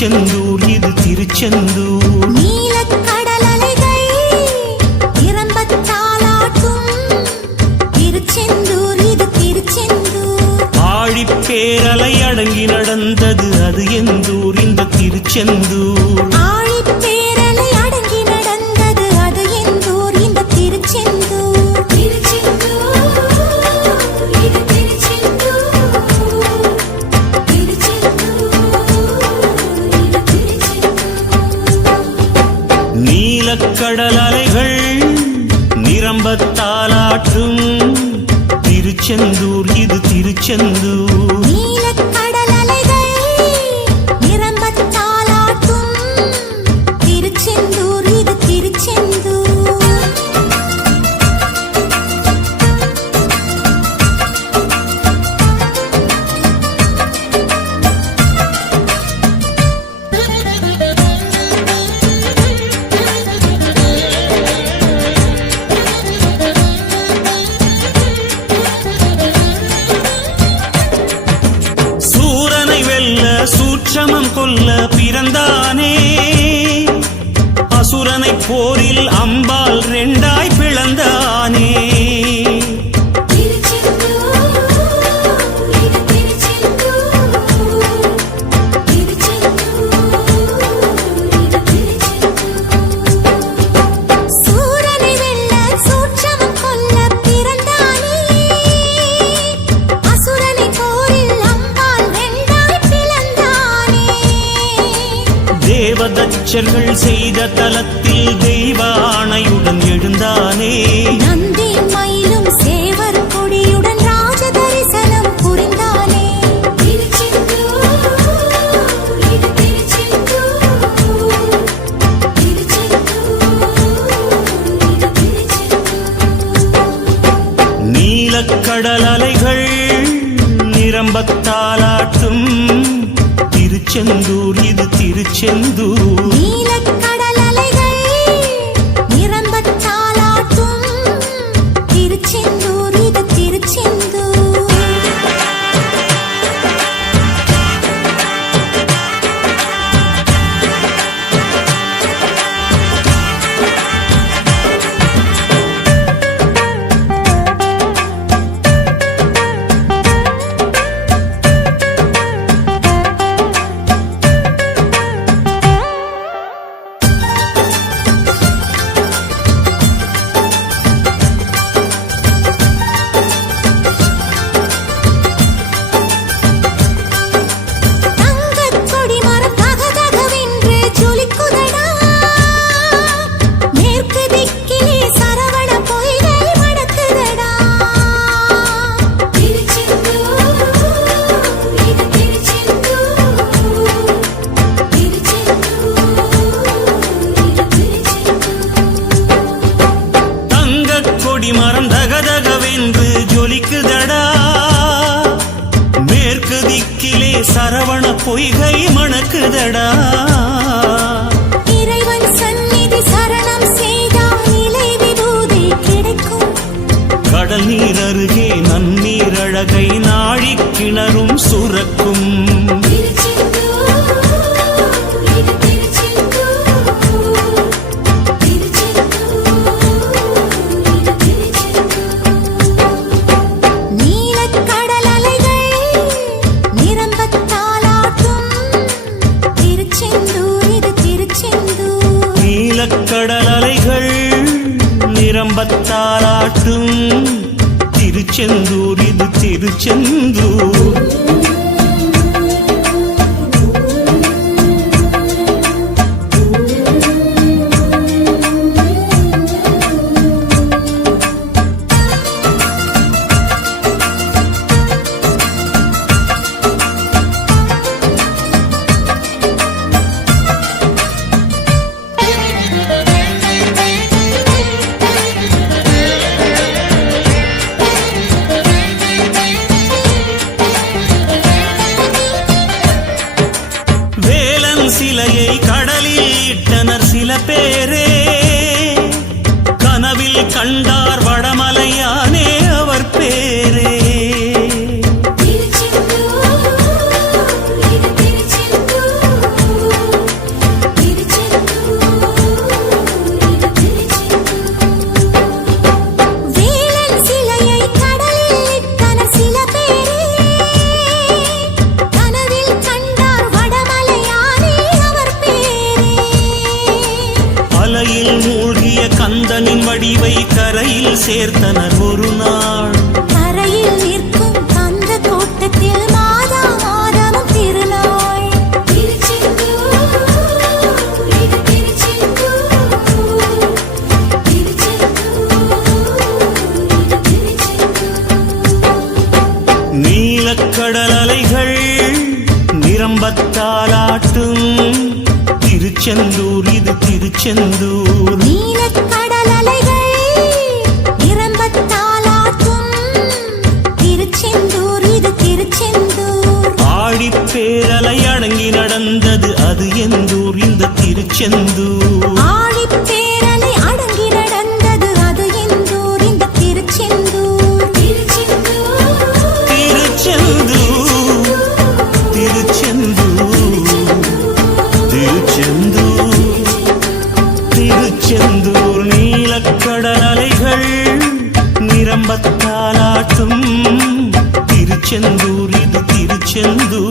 திருச்செந்தூர் இது திருச்செந்தூர். நீலக்கடல் அலைகள் நிரம்பத் தாலாட்டும் திருச்செந்தூர் இது திருச்செந்தூர். ஆழிப்பேரலை அடங்கி நடந்தது அது எந்தூர் இந்த திருச்செந்தூர். ஆழிப்பேரலை அடங்கி நடந்தது அது எந்தூர் இந்த திருச்செந்தூர். திருச்செந்தூர் இது திருச்செந்தூர். நீலக்கடல் அலைகள் நிரம்பத் தாலாட்டும் திருச்செந்தூர் இது திருச்செந்தூர். நீலக்கடல் அலைகள் நிரம்பத் தாலாட்டும் திருச்செந்தூர் இது திருச்செந்தூர். சூட்சமம் கொல்ல பிறந்தானே அசுரனை போரில் அம்பால் ரெண்டாய் பிளந்தானே. தேவதச்சர்கள் செய்த தலத்தில் தெய்வ ஆணையுடன் எழுந்தானே. நந்தி மயிலும் சேவர் கொடியுடன் ராஜ தரிசனம் புரிந்தானே. நீலக்கடல் அலைகள் நிரம்பத் தாலாட்டும் திருச்செந்தூர் இது திருச்செந்தூர். நீலக்கடல் அலைகள் நிரம்பத் தாலாட்டும் திருச்செந்தூர் இது திருச்செந்தூர். மரம் தகதகவென்று ஜொலிக்குதடா மேற்கு திக்கிலே சரவண பொய்கை மணக்குதடா. இறைவன் சந்நிதி சரணம் செய்தால் நிலை விபூதி கிடைக்கும். கடல் நீர் அருகே நன்னீர் அழகை நாழி கிணறும் சுரக்கும். கடல் அலைகள் நிரம்பத் தாலாட்டும் திருச்செந்தூர் இது திருச்செந்தூர். வடிவை கரையில் சேர்த்தனர் ஒரு நாள். கரையில் நிற்கும் அந்த கோட்டத்தில் மாதா மாதமும் திருநாள். திருச்செந்தூர், இது திருச்செந்தூர். திருச்செந்தூர், இது திருச்செந்தூர். நீலக்கடல் அலைகள் நிரம்பத்தாலாட்டும் திருச்செந்தூர் இது திருச்செந்தூர். நீலக்கடல் அலைகள் நிரம்பத்தாலாட்டும் திருச்செந்தூர், இது திருச்செந்தூர். ஆழிப்பேரலை அடங்கி நடந்தது அது எந்தூர் இந்த திருச்செந்தூர். ஆழிப்பேரலை அடங்கி நடந்தது அது எந்தூர் இந்த திருச்செந்தூர். திருச்செந்தூர், திருச்செந்தூர், திருச்செந்தூர், திருச்செந்தூர். நீலக்கடல் அலைகள் நிரம்பத்தாலாட்டும் திருச்செந்தூர் இது திருச்செந்தூர்.